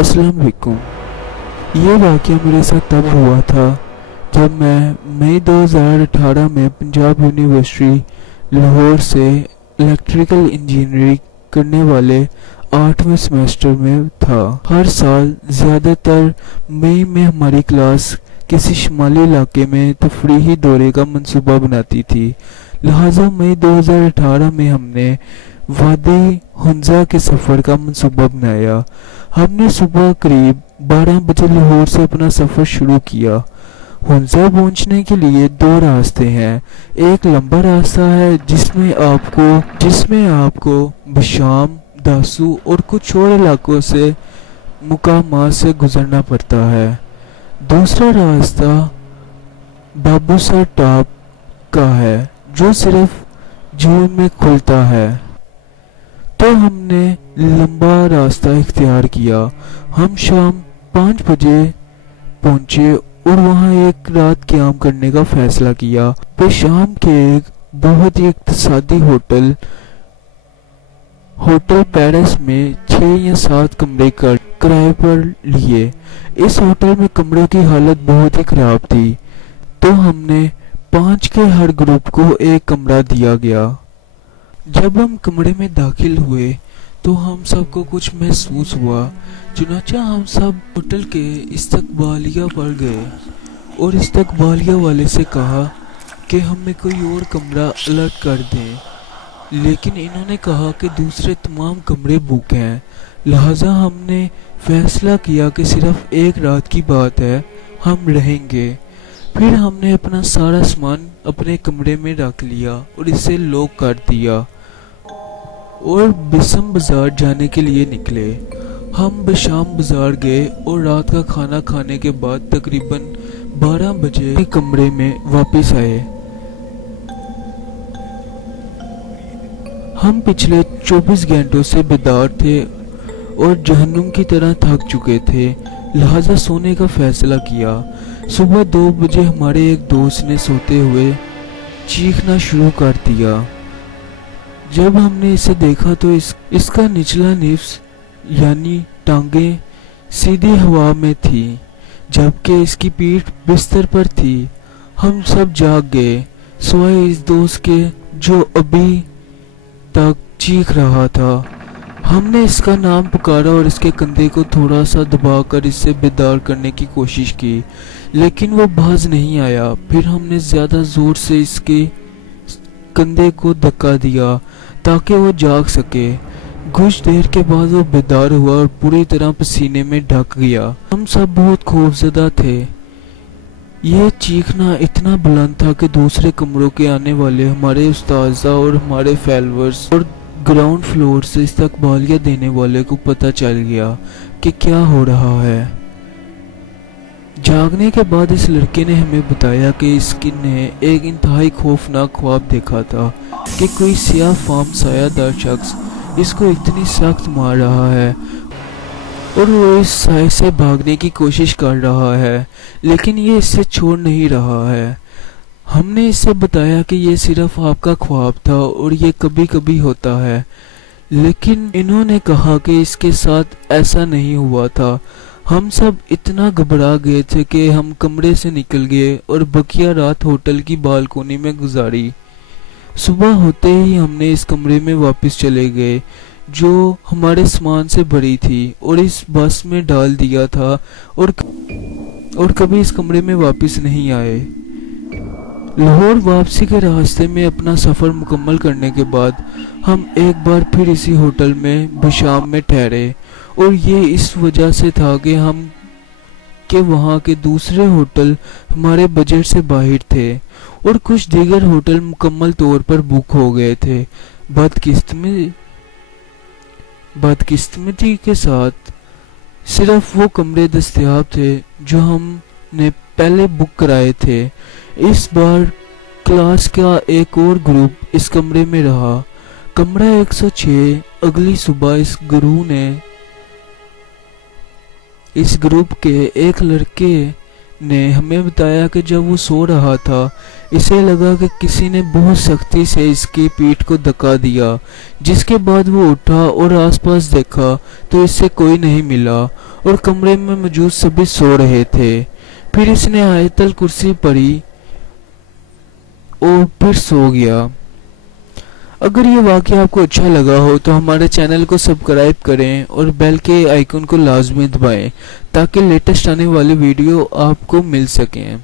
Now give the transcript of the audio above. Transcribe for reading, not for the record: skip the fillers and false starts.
अस्सलाम वालेकुम। ये वाक़या मेरे साथ तब हुआ था जब मैं मई 2018 में पंजाब यूनिवर्सिटी लाहौर से इलेक्ट्रिकल इंजीनियरिंग करने वाले 8वें सेमेस्टर में था। हर साल ज़्यादातर मई में हमारी क्लास किसी शुमाली इलाके में तफरीही दौरे का मंसूबा बनाती थी। लिहाजा मई 2018 में हमने वादी हुंजा के सफ़र का मंसूबा बनाया। हमने सुबह करीब 12 बजे लाहौर से अपना सफ़र शुरू किया। हुंजा पहुंचने के लिए दो रास्ते हैं। एक लंबा रास्ता है जिसमें आपको बशाम, दासू और कुछ और इलाकों से मुकामात से गुजरना पड़ता है। दूसरा रास्ता बाबूसर टॉप का है जो सिर्फ जून में खुलता है। तो हमने लंबा रास्ता इख्तियार किया। हम शाम 5 बजे पहुंचे और वहां एक रात क़याम करने का फैसला किया। फिर शाम के एक बहुत ही इक़्तिसादी होटल पेरिस में 6 या 7 कमरे किराए पर लिए। इस होटल में कमरों की हालत बहुत ही खराब थी, तो हमने 5 के हर ग्रुप को एक कमरा दिया गया। जब हम कमरे में दाखिल हुए तो हम सबको कुछ महसूस हुआ। चुनांचे हम सब होटल के इस्तकबालिया पर गए और इस्तकबालिया वाले से कहा कि हमें कोई और कमरा अलर्ट कर दें, लेकिन इन्होंने कहा कि दूसरे तमाम कमरे बुक हैं। लिहाजा हमने फैसला किया कि सिर्फ एक रात की बात है, हम रहेंगे। फिर हमने अपना सारा सामान अपने कमरे में रख लिया और इसे लॉक कर दिया और बिसम बाजार जाने के लिए निकले। हम बशाम बाजार गए और रात का खाना खाने के बाद तकरीबन 12 बजे कमरे में वापस आए। हम पिछले 24 घंटों से बेदार थे और जहन्नुम की तरह थक चुके थे, लिहाजा सोने का फैसला किया। सुबह 2 बजे हमारे एक दोस्त ने सोते हुए चीखना शुरू कर दिया। जब हमने इसे देखा तो इसका निचला निफ्स यानी टांगें सीधी हवा में थी, जबकि इसकी पीठ बिस्तर पर थी। हम सब जाग गए सिवाय इस दोस्त के जो अभी तक चीख रहा था। हमने इसका नाम पुकारा और इसके कंधे को थोड़ा सा दबाकर इससे बेदार करने की कोशिश की, लेकिन वो बाज नहीं आया। फिर हमने ज्यादा जोर से इसके कंधे को धक्का दिया ताकि वो जाग सके। कुछ देर के बाद वो बेदार हुआ और पूरी तरह पसीने में ढक गया। हम सब बहुत खौफजदा थे। ये चीखना इतना बुलंद था कि दूसरे कमरों के आने वाले हमारे उस्ताज़ा और हमारे फॉलोअर्स और ग्राउंड फ्लोर से इस्तकबालिया देने वाले को पता चल गया कि क्या हो रहा है। जागने के बाद इस लड़के ने हमें बताया कि इसने एक इंतहाई खौफनाक ख्वाब देखा था कि कोई सियाह फाम सायादार शख्स इसको इतनी सख्त मार रहा है और वो इस साए से भागने की कोशिश कर रहा है, लेकिन ये इससे छोड़ नहीं रहा है। हमने इससे बताया कि ये सिर्फ आपका ख्वाब था और ये कभी कभी होता है, लेकिन इन्होंने कहा कि इसके साथ ऐसा नहीं हुआ था। हम सब इतना घबरा गए थे कि हम कमरे से निकल गए और बकिया रात होटल की बालकोनी में गुजारी। सुबह होते ही हमने इस कमरे में वापस चले गए जो हमारे सामान से भरी थी और इस बस में डाल दिया था और कभी इस कमरे में वापस नहीं आए। लाहौर वापसी के रास्ते में अपना सफ़र मुकम्मल करने के बाद हम एक बार फिर इसी होटल में बशाम में ठहरे और ये इस वजह से था कि वहाँ के दूसरे होटल हमारे बजट से बाहर थे और कुछ दीगर होटल मुकम्मल तौर पर बुक हो गए थे। बदकिस्मती के साथ सिर्फ वो कमरे दस्तयाब थे जो हमने पहले बुक कराए थे। इस बार क्लास का एक और ग्रुप इस कमरे में रहा। कमरा 106। अगली सुबह इस ग्रुप के एक लड़के نے ہمیں بتایا کہ جب وہ سو رہا تھا اسے لگا کہ کسی نے بہت سختی سے اس کی پیٹھ کو دھکا دیا، جس کے بعد وہ اٹھا اور آس پاس دیکھا تو اس سے کوئی نہیں ملا اور کمرے میں موجود سبھی سو رہے تھے۔ پھر اس نے آیت الکرسی پڑھی اور پھر سو گیا۔ اگر یہ واقعہ آپ کو اچھا لگا ہو تو ہمارے چینل کو سبسکرائب کریں اور بیل کے آئیکن کو لازمی دبائیں تاکہ لیٹسٹ آنے والی ویڈیو آپ کو مل سکیں۔